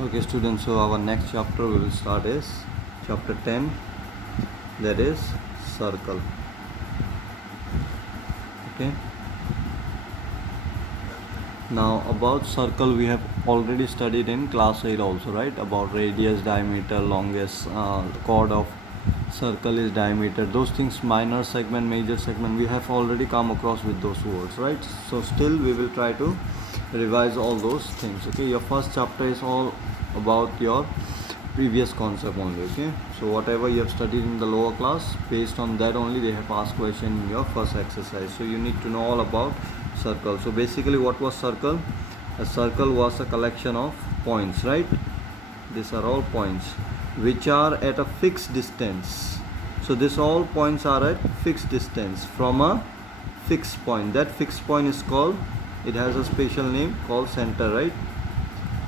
Okay students, so our next chapter we will start is chapter 10, that is circle. Okay, now about circle we have already studied in class 8 also, right? About radius, diameter, longest chord of circle is diameter, those things, minor segment, major segment, we have already come across with those words, right? So still we will try to revise all those things. Okay, your first chapter is all about your previous concept only. Okay, so whatever you have studied in the lower class, based on that only they have asked question in your first exercise. So you need to know all about circle. So basically what was circle? A circle was a collection of points, right? These are all points which are at a fixed distance. So this all points are at fixed distance from a fixed point. That fixed point is called, it has a special name called center, right?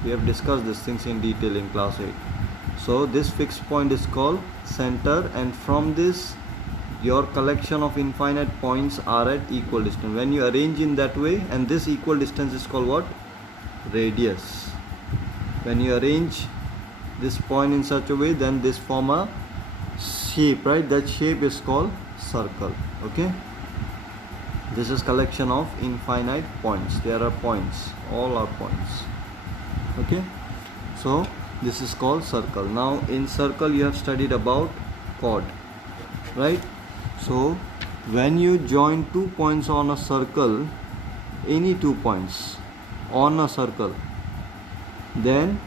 We have discussed these things in detail in class 8. So this fixed point is called center, and from this your collection of infinite points are at equal distance. When you arrange in that way, and this equal distance is called what? Radius. When you arrange this point in such a way, then this form a shape, right? That shape is called circle. Okay, this is collection of infinite points. There are points, all are points. Okay, so this is called circle. Now in circle you have studied about chord, right? So when you join two points on a circle, any 2 points on a circle, then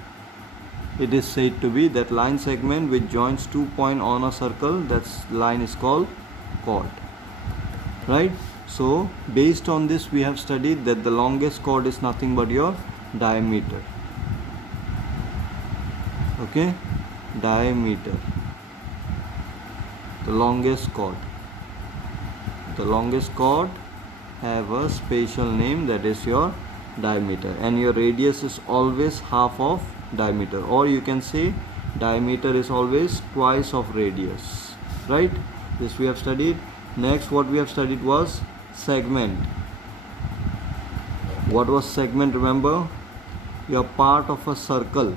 it is said to be that line segment which joins 2 points on a circle, that line is called chord, right? So based on this we have studied that the longest chord is nothing but your diameter. Okay, diameter, the longest chord. The longest chord have a special name, that is your diameter, and your radius is always half of diameter, or you can say diameter is always twice of radius, right? This we have studied. Next what we have studied was segment. What was segment? Remember, your part of a circle,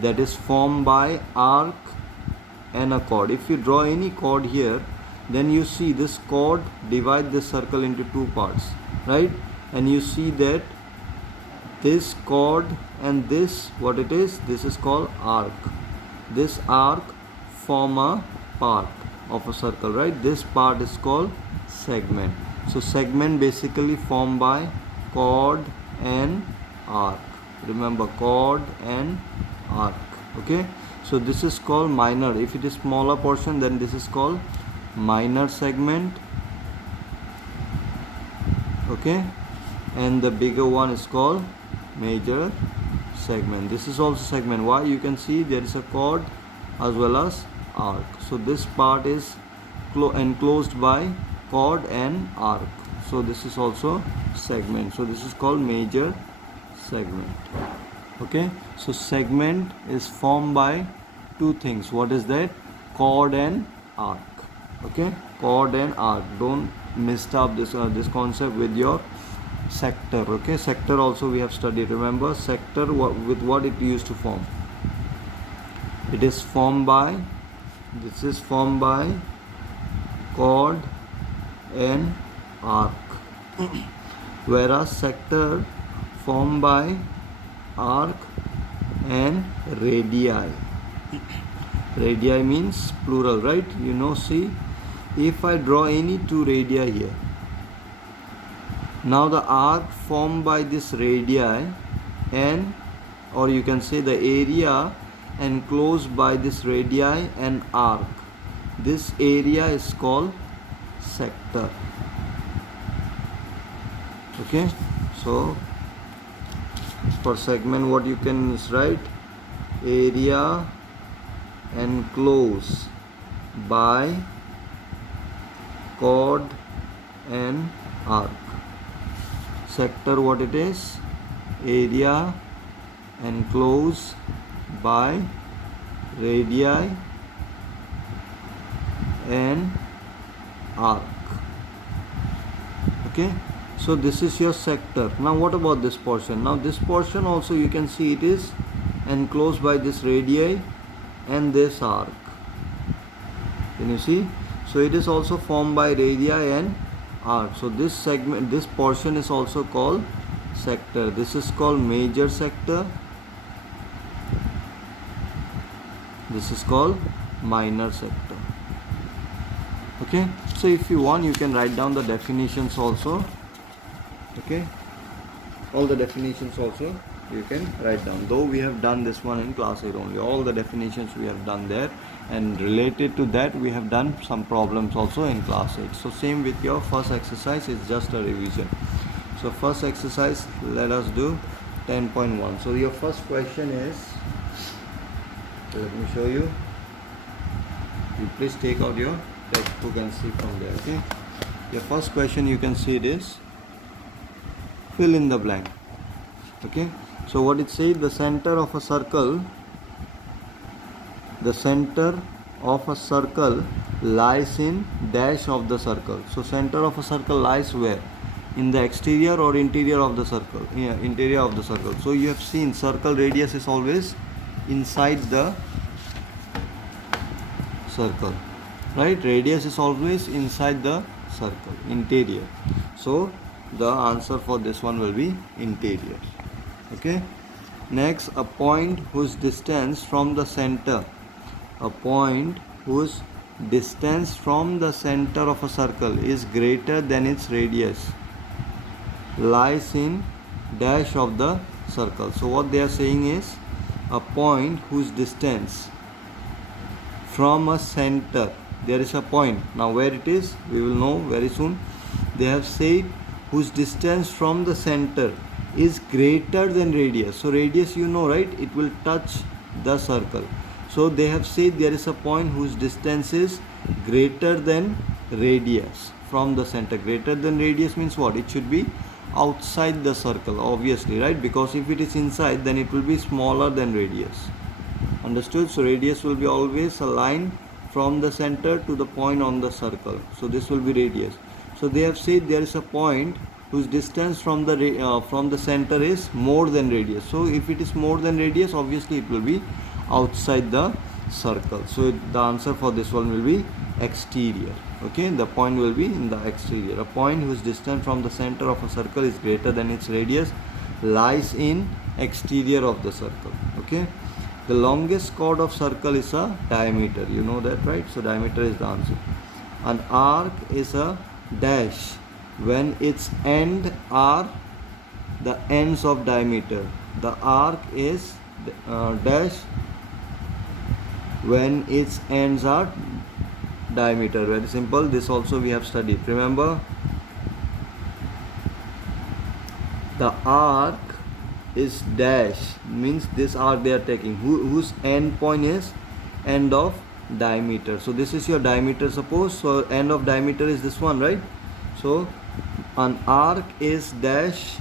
that is formed by arc and a chord. If you draw any chord here, then you see this chord divide this circle into 2 parts, right? And you see that this chord and this, what it is, this is called arc. This arc form a part of a circle, right? This part is called segment. So segment basically formed by chord and arc. Remember, chord and arc. Okay, so this is called minor. If it is smaller portion, then this is called minor segment. Okay, and the bigger one is called major segment. This is also segment. Why? You can see there is a chord as well as arc. So this part is enclosed by chord and arc. So this is also segment. So this is called major segment. Okay, so segment is formed by 2 things. What is that? Chord and arc. Okay, chord and arc. Don't mix up this concept with your sector. Okay, sector also we have studied. Remember, sector with what it used to form? It is formed by, this is formed by chord and arc, whereas sector formed by arc and radii. Radii means plural, right? You know, see, if I draw any 2 radii here, now the arc formed by this radii, and or you can say the area enclosed by this radii and arc, this area is called sector. Okay, so for segment what you can write? Area enclosed by chord and arc. Sector, what it is? Area enclosed by radii and arc. Okay, So this is your sector. Now what about this portion? Now this portion also you can see it is enclosed by this radii and this arc. Can you see? So it is also formed by radii and arc. So this segment, this portion is also called sector. This is called major sector. This is called minor sector. Okay, so if you want you can write down the definitions also. Okay, all the definitions also you can write down, though we have done this one in class 8 only. All the definitions we have done there, and related to that we have done some problems also in class 8. So same with your first exercise, is just a revision. So first exercise, let us do 10.1. So your first question is, let me show you. You please take out your textbook and see from there. Okay, your first question you can see it is fill in the blank. Okay, so what it says, the center of a circle lies in dash of the circle. So center of a circle lies where? In the exterior or interior of the circle? Yeah, interior of the circle. So you have seen circle radius is always inside the circle, right? Radius is always inside the circle, interior. So the answer for this one will be interior. Okay, next, a point whose distance from the center of a circle is greater than its radius lies in dash of the circle. So what they are saying is, a point whose distance from a center, there is a point. Now where it is we will know very soon. They have said whose distance from the center is greater than radius. So radius, you know, right, it will touch the circle. So they have said there is a point whose distance is greater than radius from the center. Greater than radius means what? It should be outside the circle, obviously, right? Because if it is inside, then it will be smaller than radius. Understood? So radius will be always a line from the center to the point on the circle. So this will be radius. So they have said there is a point whose distance from the center is more than radius. So if it is more than radius, obviously it will be outside the circle. So the answer for this one will be exterior. Okay, the point will be in the exterior. A point whose distance from the center of a circle is greater than its radius lies in exterior of the circle. Okay, the longest chord of circle is a diameter. You know that, right? So diameter is the answer. An arc is a dash when its end are the ends of diameter. The arc is dash when its ends are diameter. Very simple. This also we have studied. Remember, the arc is dash means this arc they are taking whose end point is end of diameter. So this is your diameter, suppose. So end of diameter is this one, right? So an arc is dash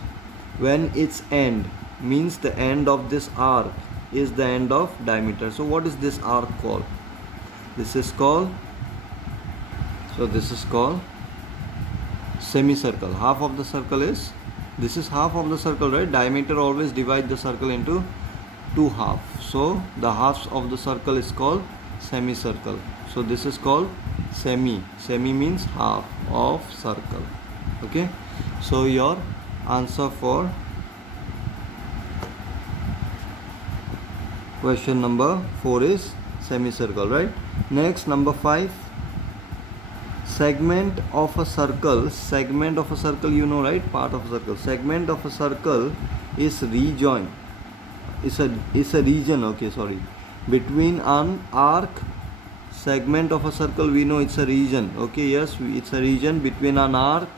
when its end means the end of this arc is the end of diameter. So what is this arc called? This is called semicircle. Half of the circle is, this is half of the circle, right? Diameter always divide the circle into two halves. So the halves of the circle is called semicircle. So this is called semi. Semi means half of circle. Okay, so your answer for question number 4 is semicircle, right? Next, number 5, segment of a circle. Segment of a circle, you know, right? Part of a circle. Segment of a circle is rejoin. Is a region. Okay, sorry. Between an arc, segment of a circle, we know it's a region. Okay, yes, it's a region between an arc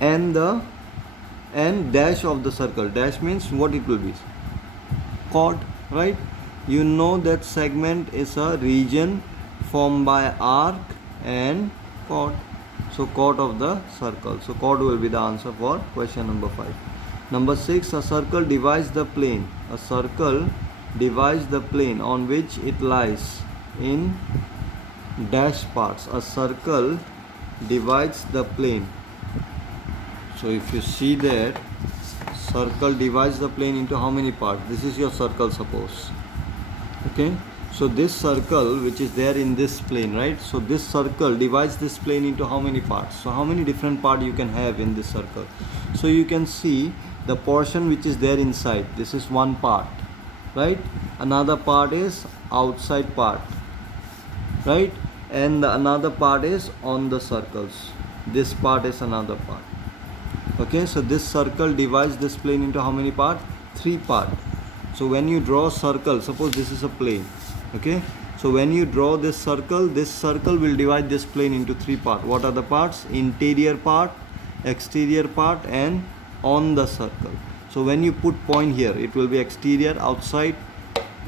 and dash of the circle. Dash means what it will be? Chord, right? You know that segment is a region formed by arc and chord. So chord of the circle. So chord will be the answer for question number 5. Number 6, a circle divides the plane. A circle divides the plane on which it lies in dash parts. A circle divides the plane. So if you see there, circle divides the plane into how many parts? This is your circle, suppose. Okay, so this circle which is there in this plane, right? So this circle divides this plane into how many parts? So how many different parts you can have in this circle? So you can see the portion which is there inside, this is one part, right? Another part is outside part, right? And the another part is on the circles. This part is another part. Okay, so this circle divides this plane into how many parts? 3 parts. So when you draw a circle, suppose this is a plane. Okay, so when you draw this circle will divide this plane into 3 parts. What are the parts? Interior part, exterior part, and on the circle. So when you put point here, it will be exterior, outside,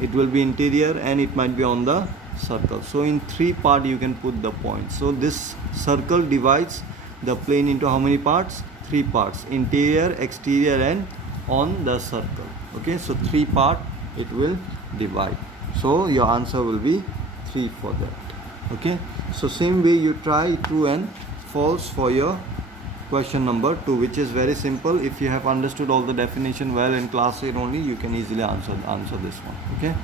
it will be interior, and it might be on the circle. So in 3 parts you can put the point. So this circle divides the plane into how many parts? 3 parts: interior, exterior, and on the circle. Okay, so 3 parts it will divide. So your answer will be 3 for that. Okay, so same way you try true and false for your question number 2, which is very simple. If you have understood all the definition well in class 8 only, you can easily answer this one. Okay.